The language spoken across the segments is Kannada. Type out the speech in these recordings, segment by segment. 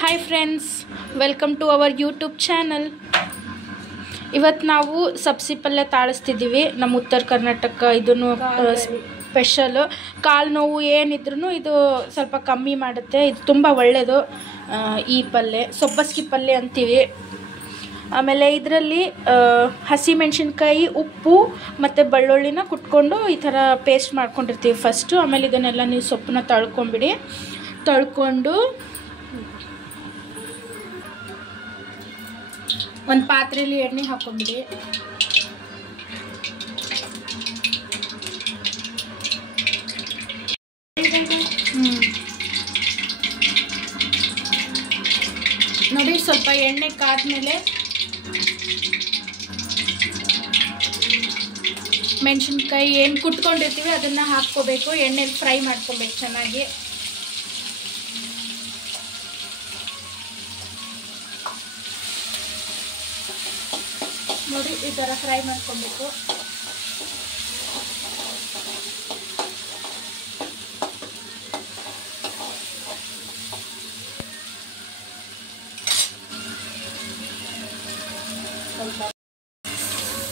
Hi friends, welcome to our YouTube channel. ಇವತ್ತು ನಾವು ಸಬ್ಸಿ ಪಲ್ಯ ತಾಳಿಸ್ತಿದ್ದೀವಿ. ನಮ್ಮ ಉತ್ತರ ಕರ್ನಾಟಕ ಇದನ್ನು ಸ್ಪೆಷಲು. ಕಾಲು ನೋವು ಏನಿದ್ರೂ ಇದು ಸ್ವಲ್ಪ ಕಮ್ಮಿ ಮಾಡುತ್ತೆ. ಇದು ತುಂಬ ಒಳ್ಳೆಯದು. ಈ ಪಲ್ಯ ಸೊಪ್ಪಸ್ಗಿ ಪಲ್ಯ ಅಂತೀವಿ. ಆಮೇಲೆ ಇದರಲ್ಲಿ ಹಸಿಮೆಣ್ಸಿನ್ಕಾಯಿ, ಉಪ್ಪು ಮತ್ತು ಬೆಳ್ಳುಳ್ಳಿನ ಕುಟ್ಕೊಂಡು ಈ ಥರ ಪೇಸ್ಟ್ ಮಾಡ್ಕೊಂಡಿರ್ತೀವಿ ಫಸ್ಟು. ಆಮೇಲೆ ಇದನ್ನೆಲ್ಲ ನೀವು ಸೊಪ್ಪನ್ನ ತೊಳ್ಕೊಂಡು ಒಂದು ಪಾತ್ರೆಯಲ್ಲಿ ಎಣ್ಣೆ ಹಾಕೊಂಡ್ಬಿಡಿ. ನೋಡಿ, ಸ್ವಲ್ಪ ಎಣ್ಣೆ ಕಾದ್ಮೇಲೆ ಮೆಣಸಿನ್ಕಾಯಿ ಏನು ಕುಟ್ಕೊಂಡಿರ್ತೀವಿ ಅದನ್ನು ಹಾಕ್ಕೋಬೇಕು. ಎಣ್ಣೆಲಿ ಫ್ರೈ ಮಾಡ್ಕೊಬೇಕು ಚೆನ್ನಾಗಿ. ನೋಡಿ, ಈ ಥರ ಫ್ರೈ ಮಾಡ್ಕೊಬೇಕು.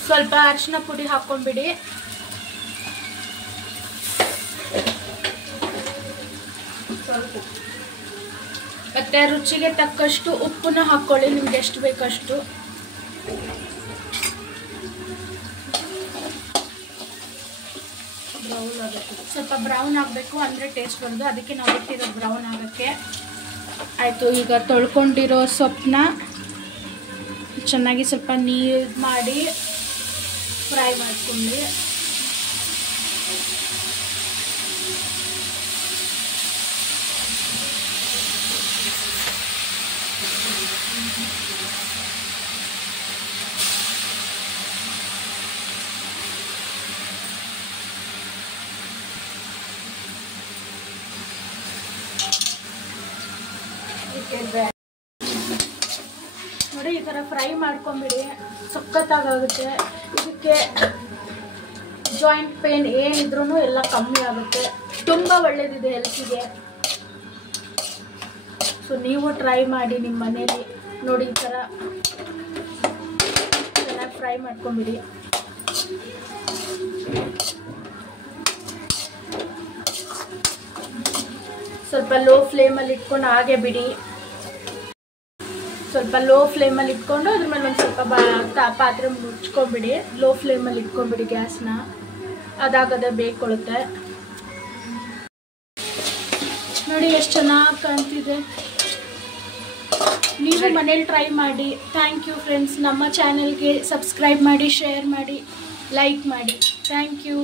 ಸ್ವಲ್ಪ ಅರಿಶಿನ ಪುಡಿ ಹಾಕೊಂಡ್ಬಿಡಿ. ಮತ್ತೆ ರುಚಿಗೆ ತಕ್ಕಷ್ಟು ಉಪ್ಪನ್ನ ಹಾಕೊಳ್ಳಿ, ನಿಮ್ಗೆ ಎಷ್ಟು ಬೇಕಷ್ಟು. ಸ್ವಲ್ಪ ಬ್ರೌನ್ ಆಗಬೇಕು, ಅಂದರೆ ಟೇಸ್ಟ್ ಬರೋದು. ಅದಕ್ಕೆ ನಾವು ಬಿಟ್ಟಿರೋದು ಬ್ರೌನ್ ಆಗೋಕ್ಕೆ. ಆಯಿತು, ಈಗ ತೊಳ್ಕೊಂಡಿರೋ ಸೊಪ್ಪನ್ನ ಚೆನ್ನಾಗಿ ಸ್ವಲ್ಪ ನೀರು ಮಾಡಿ ಫ್ರೈ ಮಾಡ್ಕೊಂಡ್ವಿ. ನೋಡಿ, ಈ ಥರ ಫ್ರೈ ಮಾಡ್ಕೊಂಬಿಡಿ, ಸಖತ್ತಾಗುತ್ತೆ. ಇದಕ್ಕೆ ಜಾಯಿಂಟ್ ಪೇನ್ ಏನಿದ್ರೂ ಎಲ್ಲ ಕಮ್ಮಿ ಆಗುತ್ತೆ. ತುಂಬ ಒಳ್ಳೇದಿದೆ ಹೆಲ್ತಿಗೆ. ಸೊ ನೀವು ಟ್ರೈ ಮಾಡಿ ನಿಮ್ಮ ಮನೇಲಿ. ನೋಡಿ, ಈ ಥರ ಚೆನ್ನಾಗಿ ಫ್ರೈ ಮಾಡ್ಕೊಂಬಿಡಿ. ಸ್ವಲ್ಪ ಲೋ ಫ್ಲೇಮಲ್ಲಿ ಇಟ್ಕೊಂಡು ಹಾಗೆ ಬಿಡಿ. ಸ್ವಲ್ಪ ಲೋ ಫ್ಲೇಮಲ್ಲಿ ಇಟ್ಕೊಂಡು ಅದ್ರ ಮೇಲೆ ಒಂದು ಸ್ವಲ್ಪ ಪಾತ್ರೆ ಮುಚ್ಕೊಂಬಿಡಿ. ಲೋ ಫ್ಲೇಮಲ್ಲಿ ಇಟ್ಕೊಂಬಿಡಿ ಗ್ಯಾಸ್ನ. ಅದಾಗದೆ ಬೇಯ್ಕೊಳ್ಳುತ್ತೆ. ನೋಡಿ ಎಷ್ಟು ಚೆನ್ನಾಗಿ ಕಾಣ್ತಿದೆ. ನೀವು ಮನೇಲಿ ಟ್ರೈ ಮಾಡಿ. Thank you friends. ನಮ್ಮ ಚಾನೆಲ್ಗೆ ಸಬ್ಸ್ಕ್ರೈಬ್ ಮಾಡಿ, ಶೇರ್ ಮಾಡಿ, ಲೈಕ್ ಮಾಡಿ. Thank you.